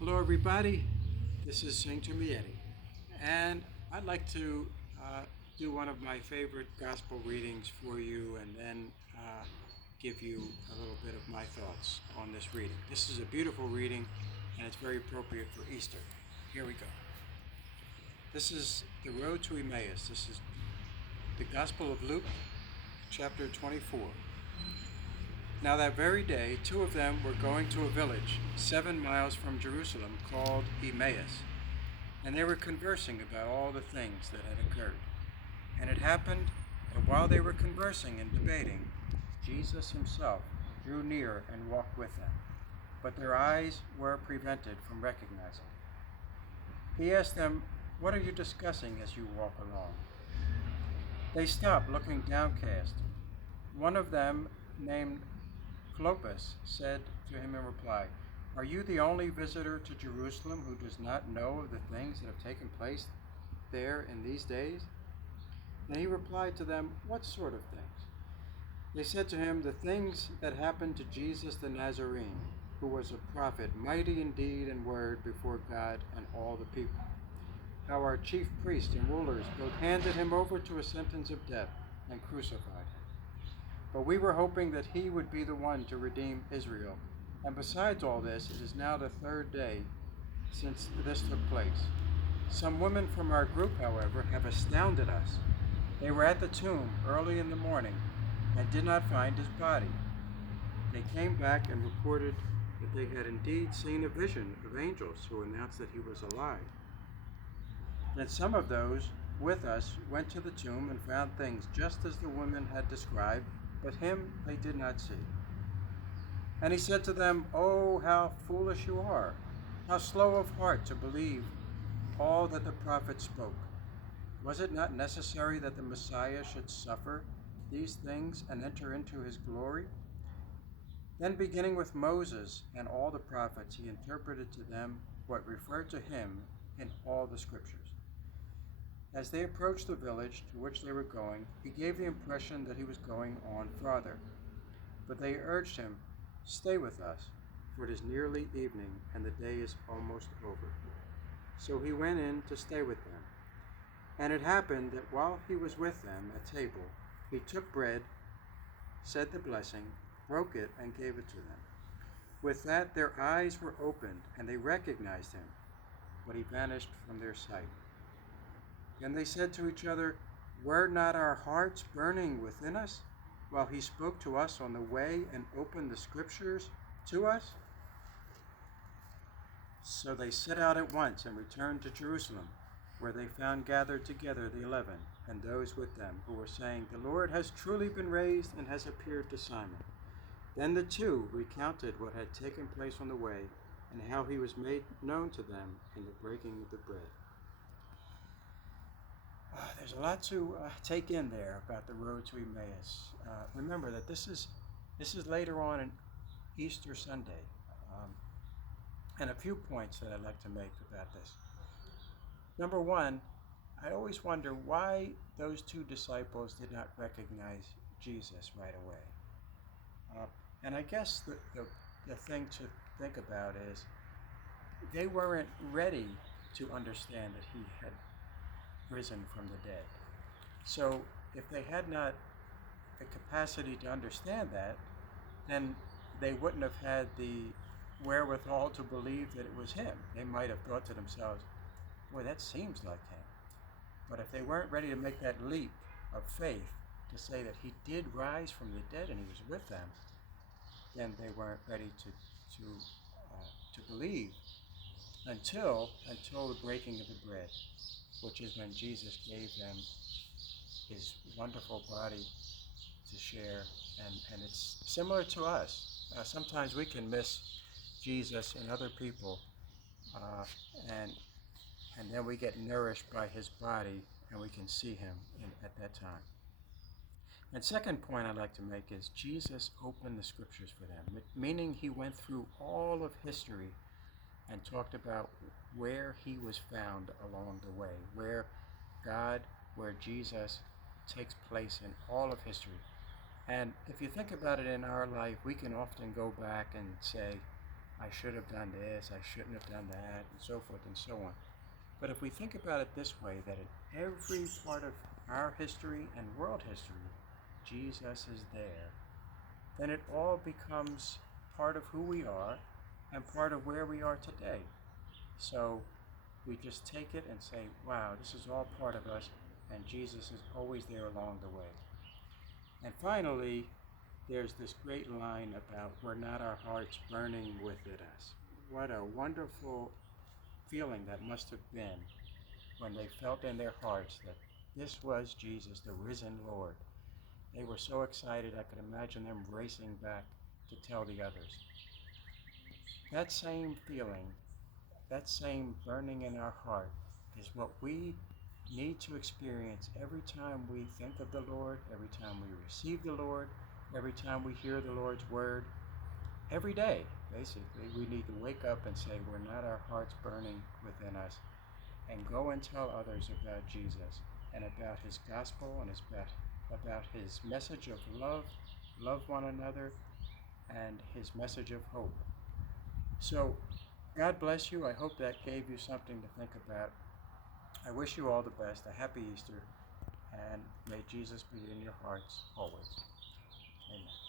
Hello, everybody. This is Saint Eddie, and I'd like to do one of my favorite gospel readings for you and then give you a little bit of my thoughts on this reading. This is a beautiful reading, and it's very appropriate for Easter. Here we go. This is the road to Emmaus. This is the Gospel of Luke, chapter 24. Now, that very day, two of them were going to a village 7 miles from Jerusalem called Emmaus, and they were conversing about all the things that had occurred. And it happened that while they were conversing and debating, Jesus himself drew near and walked with them, but their eyes were prevented from recognizing him. He asked them, "What are you discussing as you walk along?" They stopped, looking downcast. One of them, named Clopas, said to him in reply, "Are you the only visitor to Jerusalem who does not know of the things that have taken place there in these days?" And he replied to them, "What sort of things?" They said to him, "The things that happened to Jesus the Nazarene, who was a prophet, mighty in deed and word before God and all the people. How our chief priests and rulers both handed him over to a sentence of death and crucified him. But we were hoping that he would be the one to redeem Israel. And besides all this, it is now the third day since this took place. Some women from our group, however, have astounded us. They were at the tomb early in the morning and did not find his body. They came back and reported that they had indeed seen a vision of angels who announced that he was alive. Then some of those with us went to the tomb and found things just as the women had described, but him they did not see." And he said to them, "Oh, how foolish you are! How slow of heart to believe all that the prophets spoke! Was it not necessary that the Messiah should suffer these things and enter into his glory?" Then, beginning with Moses and all the prophets, he interpreted to them what referred to him in all the scriptures. As they approached the village to which they were going, he gave the impression that he was going on farther. But they urged him, "Stay with us, for it is nearly evening and the day is almost over." So he went in to stay with them. And it happened that while he was with them at table, he took bread, said the blessing, broke it, and gave it to them. With that, their eyes were opened, and they recognized him, but he vanished from their sight. Then they said to each other, "Were not our hearts burning within us while he spoke to us on the way and opened the scriptures to us?" So they set out at once and returned to Jerusalem, where they found gathered together the 11 and those with them who were saying, "The Lord has truly been raised and has appeared to Simon." Then the two recounted what had taken place on the way and how he was made known to them in the breaking of the bread. There's a lot to take in there about the road to Emmaus. Remember that this is later on in Easter Sunday, um, and a few points that I'd like to make about this. Number one, I always wonder why those two disciples did not recognize Jesus right away. Uh, and I guess the thing to think about is they weren't ready to understand that he had risen from the dead. So if they had not the capacity to understand that, then they wouldn't have had the wherewithal to believe that it was him. They might have thought to themselves, "Boy, that seems like him." But if they weren't ready to make that leap of faith to say that he did rise from the dead and he was with them, then they weren't ready to to believe until the breaking of the bread, which is when Jesus gave them his wonderful body to share. And it's similar to us. Sometimes we can miss Jesus and other people, uh, and and then we get nourished by his body, and we can see him at that time. And second point I'd like to make is Jesus opened the scriptures for them, meaning he went through all of history and talked about where he was found along the way, where Jesus takes place in all of history. And if you think about it in our life, we can often go back and say, I should have done this, I shouldn't have done that, and so forth and so on. But if we think about it this way, that in every part of our history and world history, Jesus is there, then it all becomes part of who we are and part of where we are today. So we just take it and say, wow, this is all part of us, and Jesus is always there along the way. And finally, there's this great line about, were not our hearts burning within us? What a wonderful feeling that must have been when they felt in their hearts that this was Jesus, the risen Lord. They were so excited, I could imagine them racing back to tell the others. That same feeling, that same burning in our heart is what we need to experience every time we think of the Lord, every time we receive the Lord, every time we hear the Lord's word. Every day, basically, we need to wake up and say, we're not our hearts burning within us, and go and tell others about Jesus and about his gospel and about his message of love one another, and his message of hope. So, God bless you. I hope that gave you something to think about. I wish you all the best, a happy Easter, and may Jesus be in your hearts always. Amen.